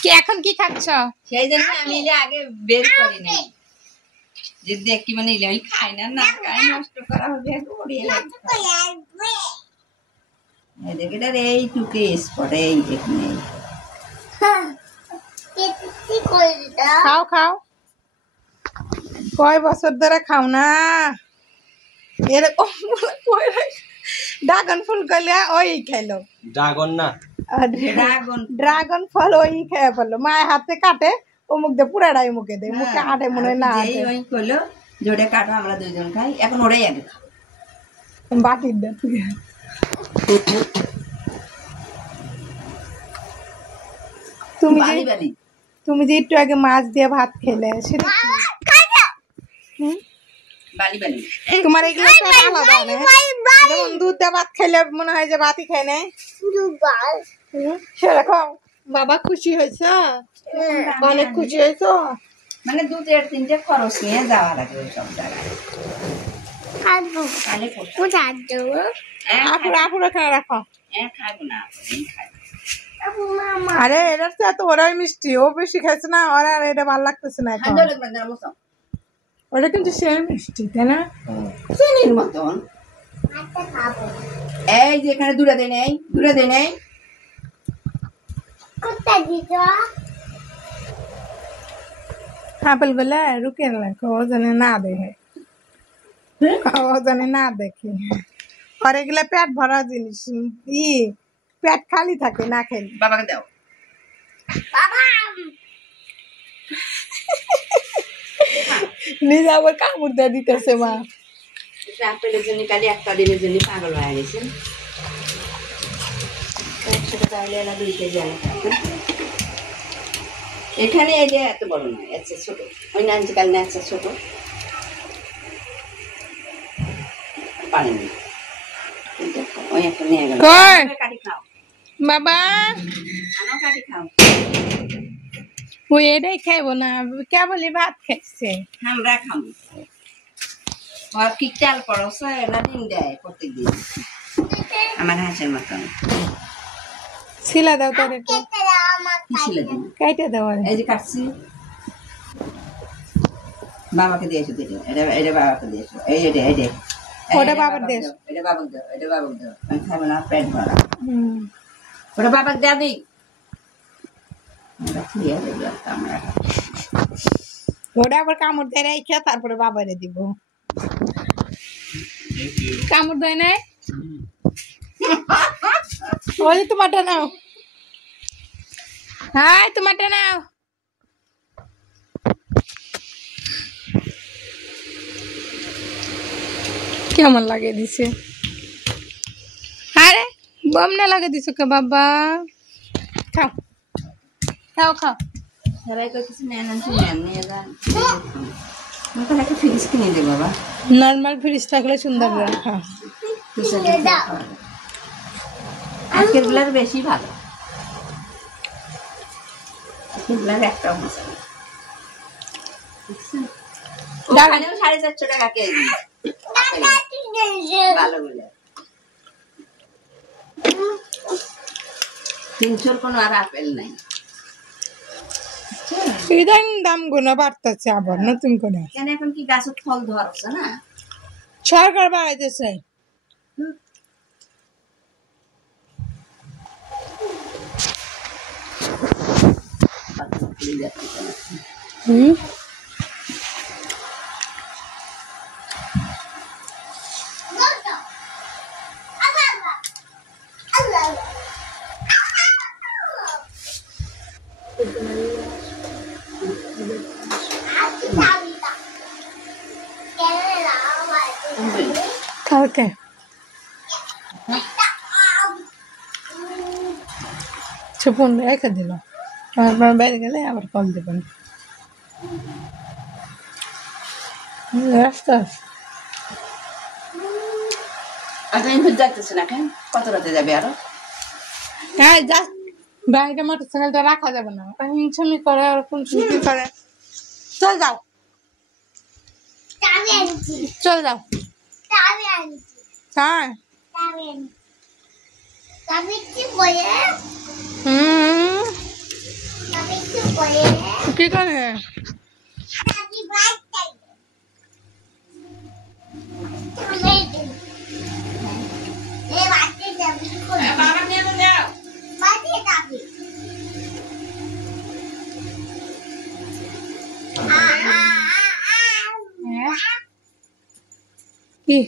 কি এখন কি খাচ্ছ? সেই জন্য আমি আগে বের করি নাই, যে দেখি মানে আমি খাই না, না খাই নষ্ট করা হবে। এইটুকু স্পট এই এখানে। খাও খাও, কয় বছর ধরে খাও না এরকম? ড্রাগন ফুল করলে ওই খাইলো, ড্রাগন না ড্রাগন ফল ওই খেয়ে ফেললো, মায়ের হাতে কাটে ও মুখ দিয়ে পুরাটাই মুখে দেয়, মুখে আটে মনে হয় না ওই করলো জোরে কাটো, আমরা দুইজন খাই, এখন ওরাই আগে খাও বাটির দে। তুমি যে একটু আগে মাছ দিয়ে ভাত খেলে সেটা তোমার এগুলো আলাদা না? যেমন দুধ দিয়ে ভাত খাইলে মনে হয় যে ভাতই খাই নাই, সেরকম বাবা খুশি হয়েছ? অনেক খুশি হয়েছ? মানে 2-3টে খরচ নিয়ে যাওয়া লাগে ওই সব জায়গায়। রাখো। আরে এটার তো এত ওরাই মিষ্টি, ও বেশি খাইছে না, ওরা আর এটা ভালো লাগতেছে না এখন। ওটা কিন্তু সে মিষ্টি, তাই না? চিনির মতন। এই যে এখানে দূরে দে নেই, দূরে দে নেই। আপেল গুলা রুকে রাখো, ও জানে না দেখে, ও জানে না দেখে। আর এগুলা পেট ভরা জিনিস, পেট খালি থাকে না খেলে। বাবাকে দাও। নিজে আবার কামড় দিয়ে দিতেছে মা। আপেলের জন্য কালি একটা দিনের জন্য পাগল হয়ে গেছে। এখানে এই যে এত বড় নয়, আচ্ছা ছোট, ওই নাঞ্চি কাল না আচ্ছা ছোট পারেনি, ওই একটা নিয়ে গেল। কাটি খাও বাবা, কাটি খাও। ওই এটাই খাইবো না, কেবলই ভাত খাইছে। আমরা খাবো। আর কি চাল পড়ছ না ডিম দেয় প্রত্যেকদিন আমার হাঁসের মতন। ছিলা দাও তোর, কাইটে দাও। এই যে কাটছি, বাবাকে দিয়েছো, এটা বাবাকে দিয়েছো, এই এটা এটা ওটা বাবার দেশ, এটা বাবাকে দাও, এটা বাবাকে দাও, আমি খাবো না, পেট ভরা। ওটা বাবাকে দেওয়া দিই, ওটা আবার কামড় দেয় রেখে তারপরে বাবারে দিব। কামড় দেয় নাই, ওই তোমারটা নাও, হ্যাঁ তোমারটা নাও। কেমন লাগে দিছে? আরে বম না লাগে দিছো কে বাবা? খাও খাও খাও। সবাই কিছু নেন নিয়ে যান, একটা ফ্রিজ কিনে দে বাবা। নর্মাল ফ্রিজ থাকলে সুন্দর রাখা, আজকের গুলার বেশি ভালো, আজকের গুলার একটাও মশলা। ওখানেও 450 টাকা কেজি ভালো গুলো, 300 কোনো আর আপেল নাই। ইদানিং দাম গুলো বাড়তেছে আবার নতুন করে, কেন এখন কি গাছের ফল ধরছে না, সরকার বাড়াইতেছে। কালকে চুপুন রেখে দিল, তারপর বাইরে গেলে আবার কল দেবেন। রাস্তা যাচ্ছে না কেন, কত রাতে যাবে আরো? হ্যাঁ যা, বাইরে মোটরসাইকেলটা রাখা যাবে না, হিংসামি করে আর কোন সুখি করে। চল যাও, চল যাও। হ্যাঁ কি করে বাবা নিয়ে যাও কি